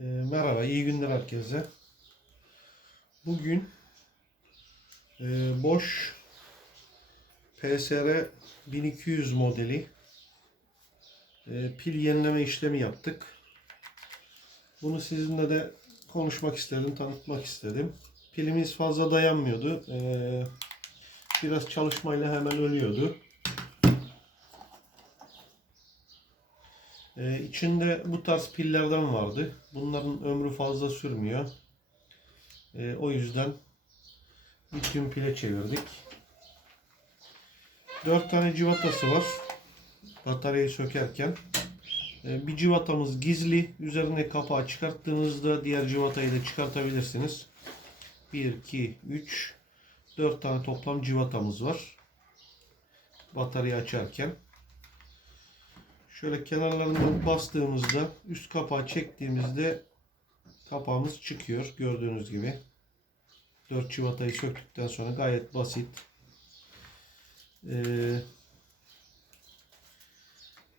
E, merhaba, iyi günler herkese. Bugün e, Bosch PSR 1200 modeli e, pil yenileme işlemi yaptık. Bunu sizinle de konuşmak istedim, tanıtmak istedim. Pilimiz fazla dayanmıyordu. E, biraz çalışmayla hemen ölüyordu. Ee, içinde bu tarz pillerden vardı. Bunların ömrü fazla sürmüyor. Ee, o yüzden lityum pile çevirdik. 4 tane civatası var. Bataryayı sökerken. Ee, bir civatamız gizli. Üzerine kapağı çıkarttığınızda diğer civatayı da çıkartabilirsiniz. 1, 2, 3, 4 tane toplam civatamız var. Bataryayı açarken. Şöyle kenarlarından bastığımızda üst kapağı çektiğimizde kapağımız çıkıyor gördüğünüz gibi. 4 çıvatayı söktükten sonra gayet basit. Ee,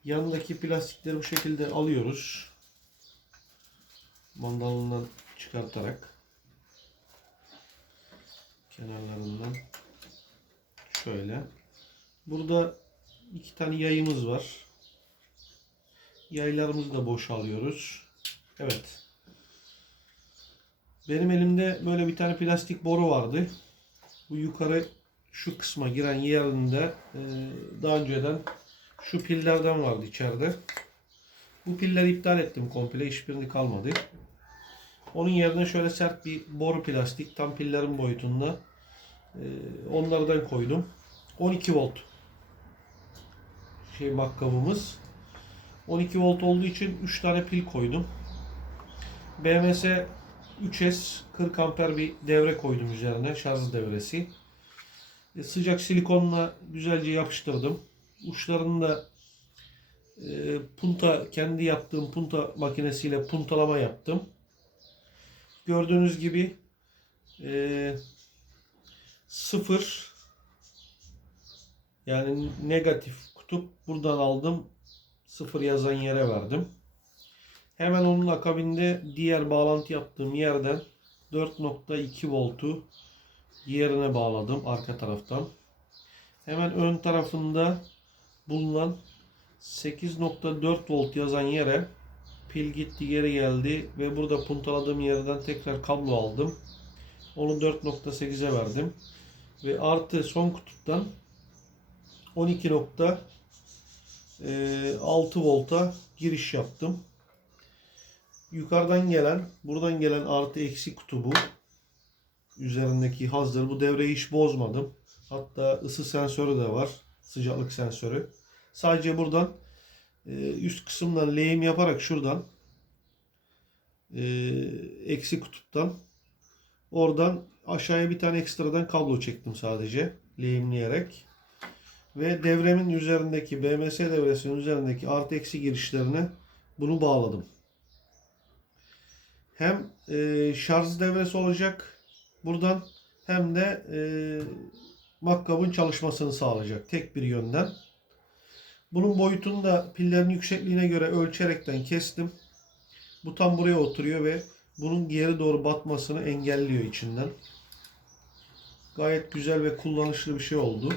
yanındaki plastikleri bu şekilde alıyoruz. Mandalından çıkartarak kenarlarından şöyle. Burada iki tane yayımız var. Yaylarımızı da boşalıyoruz. Evet. Benim elimde böyle bir tane plastik boru vardı. Bu yukarı şu kısma giren yerinde e, daha önceden şu pillerden vardı içeride. Bu pilleri iptal ettim komple. Hiçbirini kalmadı. Onun yerine şöyle sert bir boru plastik tam pillerin boyutunda e, onlardan koydum. 12 volt şey makkabımız. 12 volt olduğu için 3 tane pil koydum. BMS 3S 40 amper bir devre koydum üzerine şarj devresi. E, sıcak silikonla güzelce yapıştırdım. Uçlarını da e, punta kendi yaptığım punta makinesiyle puntalama yaptım. Gördüğünüz gibi e, sıfır yani negatif kutup buradan aldım sıfır yazan yere verdim. Hemen onun akabinde diğer bağlantı yaptığım yerden 4.2 voltu yerine bağladım arka taraftan. Hemen ön tarafında bulunan 8.4 volt yazan yere pil gitti geri geldi ve burada puntaladığım yerden tekrar kablo aldım. Onu 4.8'e verdim. Ve artı son kutuptan 12. 6 volta giriş yaptım. Yukarıdan gelen, buradan gelen artı eksi kutubu üzerindeki hazır. Bu devreyi hiç bozmadım. Hatta ısı sensörü de var. Sıcaklık sensörü. Sadece buradan e, üst kısımdan lehim yaparak şuradan e, eksi kutuptan oradan aşağıya bir tane ekstradan kablo çektim sadece lehimleyerek ve devremin üzerindeki BMS devresinin üzerindeki artı eksi girişlerine bunu bağladım. Hem e, şarj devresi olacak buradan hem de e, makkabın çalışmasını sağlayacak tek bir yönden. Bunun boyutunu da pillerin yüksekliğine göre ölçerekten kestim. Bu tam buraya oturuyor ve bunun geri doğru batmasını engelliyor içinden. Gayet güzel ve kullanışlı bir şey oldu.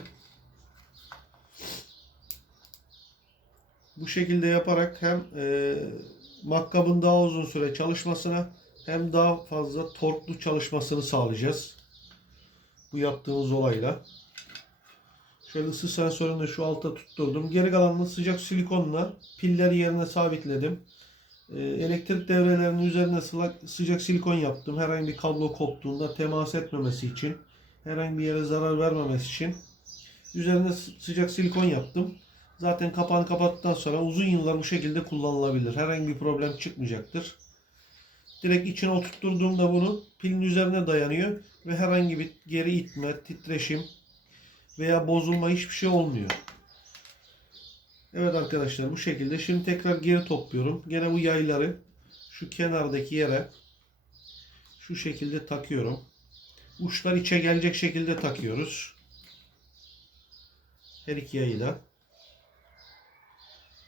Bu şekilde yaparak hem e, makkabın daha uzun süre çalışmasına hem daha fazla torklu çalışmasını sağlayacağız. Bu yaptığımız olayla. Şöyle ısı sensörünü şu alta tutturdum. Geri kalanını sıcak silikonla pilleri yerine sabitledim. E, elektrik devrelerinin üzerine sıcak silikon yaptım. Herhangi bir kablo koptuğunda temas etmemesi için. Herhangi bir yere zarar vermemesi için. Üzerine sıcak silikon yaptım. Zaten kapağını kapattıktan sonra uzun yıllar bu şekilde kullanılabilir. Herhangi bir problem çıkmayacaktır. Direkt içine oturtturduğumda bunu pilin üzerine dayanıyor ve herhangi bir geri itme, titreşim veya bozulma hiçbir şey olmuyor. Evet arkadaşlar bu şekilde. Şimdi tekrar geri topluyorum. Gene bu yayları şu kenardaki yere şu şekilde takıyorum. Uçlar içe gelecek şekilde takıyoruz. Her iki yayı da.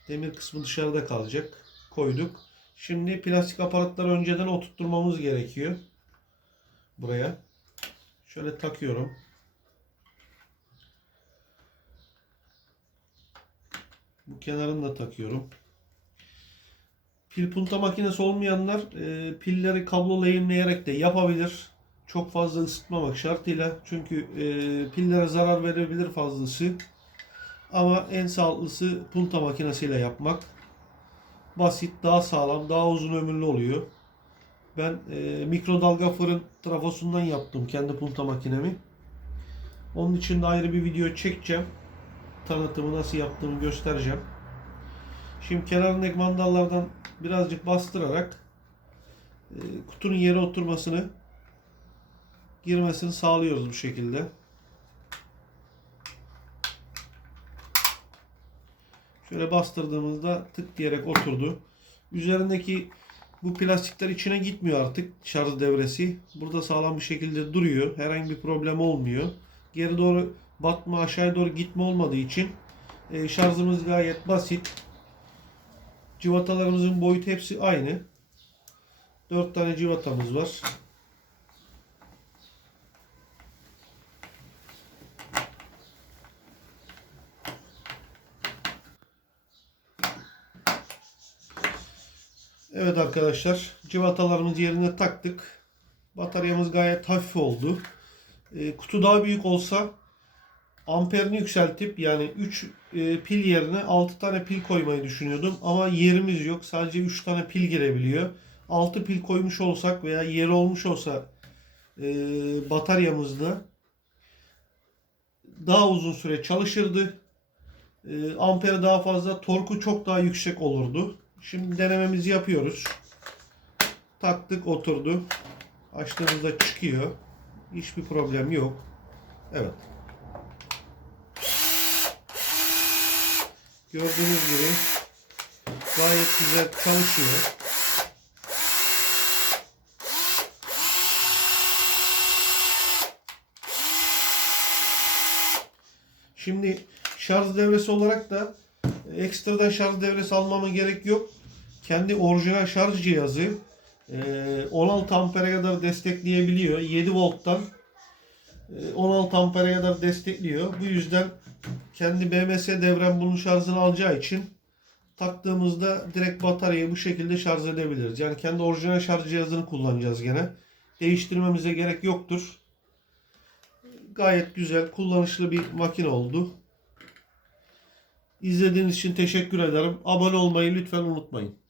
Demir kısmı dışarıda kalacak. Koyduk. Şimdi plastik aparatları önceden oturtturmamız gerekiyor. Buraya. Şöyle takıyorum. Bu kenarını da takıyorum. Pil punta makinesi olmayanlar e, pilleri kablo lehimleyerek de yapabilir. Çok fazla ısıtmamak şartıyla. Çünkü e, pillere zarar verebilir fazlası. Ama en sağlıklısı punta makinesiyle yapmak. Basit, daha sağlam, daha uzun ömürlü oluyor. Ben e, mikrodalga fırın trafosundan yaptım kendi punta makinemi. Onun için de ayrı bir video çekeceğim. Tanıtımı nasıl yaptığımı göstereceğim. Şimdi kenarındaki mandallardan birazcık bastırarak e, kutunun yere oturmasını girmesini sağlıyoruz bu şekilde. Şöyle bastırdığımızda tık diyerek oturdu. Üzerindeki bu plastikler içine gitmiyor artık şarj devresi. Burada sağlam bir şekilde duruyor. Herhangi bir problem olmuyor. Geri doğru batma aşağıya doğru gitme olmadığı için e, şarjımız gayet basit. Civatalarımızın boyutu hepsi aynı. 4 tane civatamız var. Evet arkadaşlar civatalarımızı yerine taktık. Bataryamız gayet hafif oldu. E, kutu daha büyük olsa amperini yükseltip yani 3 e, pil yerine 6 tane pil koymayı düşünüyordum. Ama yerimiz yok. Sadece 3 tane pil girebiliyor. 6 pil koymuş olsak veya yeri olmuş olsa e, bataryamızda daha uzun süre çalışırdı. E, amperi daha fazla, torku çok daha yüksek olurdu. Şimdi denememizi yapıyoruz. Taktık oturdu. Açtığımızda çıkıyor. Hiçbir problem yok. Evet. Gördüğünüz gibi gayet güzel çalışıyor. Şimdi şarj devresi olarak da ekstradan şarj devresi almama gerek yok. Kendi orijinal şarj cihazı e, 16 ampere kadar destekleyebiliyor. 7 volttan e, 16 ampere kadar destekliyor. Bu yüzden kendi BMS devrem bunun şarjını alacağı için taktığımızda direkt bataryayı bu şekilde şarj edebiliriz. Yani kendi orijinal şarj cihazını kullanacağız gene. Değiştirmemize gerek yoktur. Gayet güzel, kullanışlı bir makine oldu. İzlediğiniz için teşekkür ederim. Abone olmayı lütfen unutmayın.